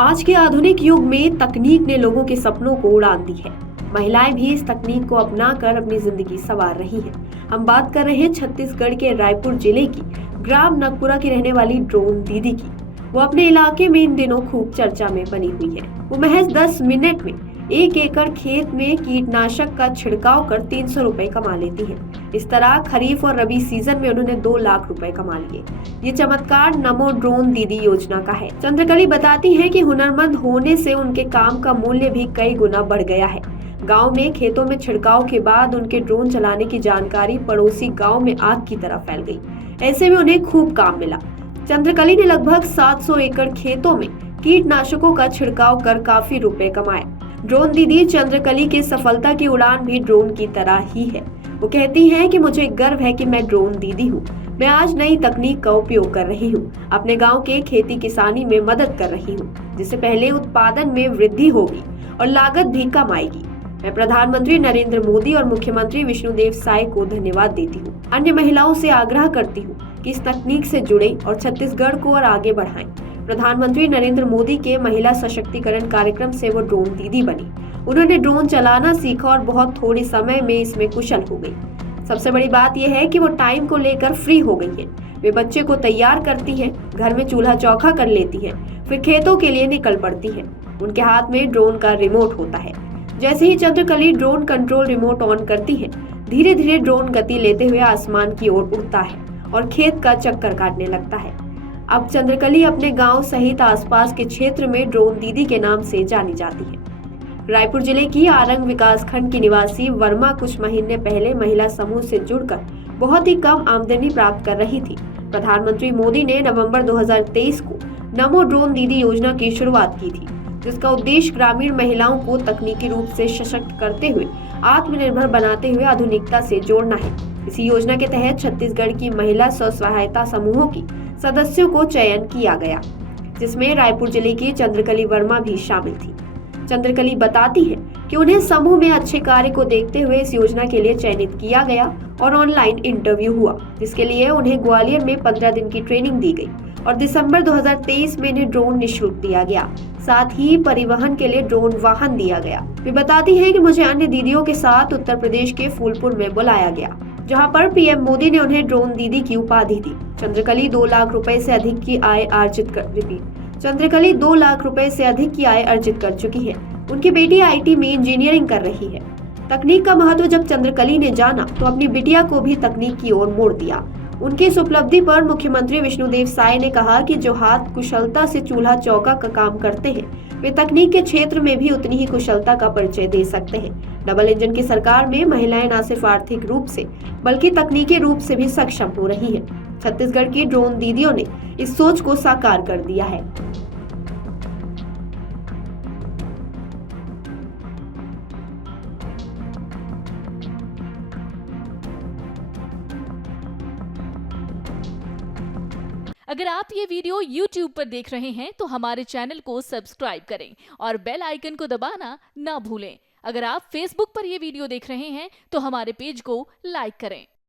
आज के आधुनिक युग में तकनीक ने लोगों के सपनों को उड़ान दी है। महिलाएं भी इस तकनीक को अपनाकर अपनी जिंदगी संवार रही हैं। हम बात कर रहे हैं छत्तीसगढ़ के रायपुर जिले की ग्राम नगपुरा की रहने वाली ड्रोन दीदी की। वो अपने इलाके में इन दिनों खूब चर्चा में बनी हुई है। वो महज 10 मिनट में 1 एकड़ खेत में कीटनाशक का छिड़काव कर 300 रुपए कमा लेती हैं। इस तरह खरीफ और रबी सीजन में उन्होंने 2 लाख रुपए कमा लिए। ये चमत्कार नमो ड्रोन दीदी योजना का है। चंद्रकली बताती हैं कि हुनरमंद होने से उनके काम का मूल्य भी कई गुना बढ़ गया है। गांव में खेतों में छिड़काव के बाद उनके ड्रोन चलाने की जानकारी पड़ोसी गांव में आग की तरह फैल गई। ऐसे में उन्हें खूब काम मिला। चंद्रकली ने लगभग 700 एकड़ खेतों में कीटनाशकों का छिड़काव कर काफी रुपए कमाए। ड्रोन दीदी चंद्रकली की सफलता की उड़ान भी ड्रोन की तरह ही है। वो कहती हैं कि मुझे गर्व है कि मैं ड्रोन दीदी हूँ। मैं आज नई तकनीक का उपयोग कर रही हूँ। अपने गांव के खेती किसानी में मदद कर रही हूँ, जिससे पहले उत्पादन में वृद्धि होगी और लागत भी कम आएगी। मैं प्रधानमंत्री नरेंद्र मोदी और मुख्यमंत्री विष्णुदेव साय को धन्यवाद देती हूँ। अन्य महिलाओं से आग्रह करती हूँ कि इस तकनीक से जुड़े और छत्तीसगढ़ को और आगे बढ़ाएं। प्रधानमंत्री नरेंद्र मोदी के महिला सशक्तिकरण कार्यक्रम से वो ड्रोन दीदी बनी। उन्होंने ड्रोन चलाना सीखा और बहुत थोड़े समय में इसमें कुशल हो गई। सबसे बड़ी बात यह है कि वो टाइम को लेकर फ्री हो गई है। वे बच्चे को तैयार करती हैं, घर में चूल्हा चौका कर लेती हैं, फिर खेतों के लिए निकल पड़ती हैं। उनके हाथ में ड्रोन का रिमोट होता है। जैसे ही Chandrakali drone control remote on करती है, धीरे धीरे ड्रोन गति लेते हुए आसमान की ओर उड़ता है और खेत का चक्कर काटने लगता है। अब चंद्रकली अपने गांव सहित आसपास के क्षेत्र में ड्रोन दीदी के नाम से जानी जाती है। रायपुर जिले की आरंग विकास खंड की निवासी वर्मा कुछ महीने पहले महिला समूह से जुड़कर बहुत ही कम आमदनी प्राप्त कर रही थी। प्रधानमंत्री मोदी ने नवंबर 2023 को नमो ड्रोन दीदी योजना की शुरुआत की थी, जिसका उद्देश्य ग्रामीण महिलाओं को तकनीकी रूप से सशक्त करते हुए आत्मनिर्भर बनाते हुए आधुनिकता से जोड़ना है। इसी योजना के तहत छत्तीसगढ़ की महिला स्व सहायता समूहों की सदस्यों को चयन किया गया, जिसमें रायपुर जिले की चंद्रकली वर्मा भी शामिल थी। चंद्रकली बताती है कि उन्हें समूह में अच्छे कार्य को देखते हुए इस योजना के लिए चयनित किया गया और ऑनलाइन इंटरव्यू हुआ, जिसके लिए उन्हें ग्वालियर में 15 दिन की ट्रेनिंग दी गई और दिसंबर 2023 में इन्हें ड्रोन निःशुल्क दिया गया। साथ ही परिवहन के लिए ड्रोन वाहन दिया गया। वे बताती है कि मुझे अन्य दीदियों के साथ उत्तर प्रदेश के फूलपुर में बुलाया गया, जहां पर पीएम मोदी ने उन्हें ड्रोन दीदी की उपाधि दी। चंद्रकली 2 लाख रुपए से अधिक की आय अर्जित कर चुकी है। उनकी बेटी आईटी में इंजीनियरिंग कर रही है। तकनीक का महत्व जब चंद्रकली ने जाना तो अपनी बिटिया को भी तकनीक की ओर मोड़ दिया। उनकी इस उपलब्धि पर मुख्यमंत्री विष्णुदेव साय ने कहा कि जो हाथ कुशलता से चूल्हा चौका का काम करते हैं, वे तकनीक के क्षेत्र में भी उतनी ही कुशलता का परिचय दे सकते हैं। डबल इंजन की सरकार में महिलाएं न सिर्फ आर्थिक रूप से बल्कि तकनीकी रूप से भी सक्षम हो रही हैं। छत्तीसगढ़ की ड्रोन दीदियों ने इस सोच को साकार कर दिया है। अगर आप ये वीडियो YouTube पर देख रहे हैं तो हमारे चैनल को सब्सक्राइब करें और बेल आइकन को दबाना ना भूलें। अगर आप Facebook पर ये वीडियो देख रहे हैं तो हमारे पेज को लाइक करें।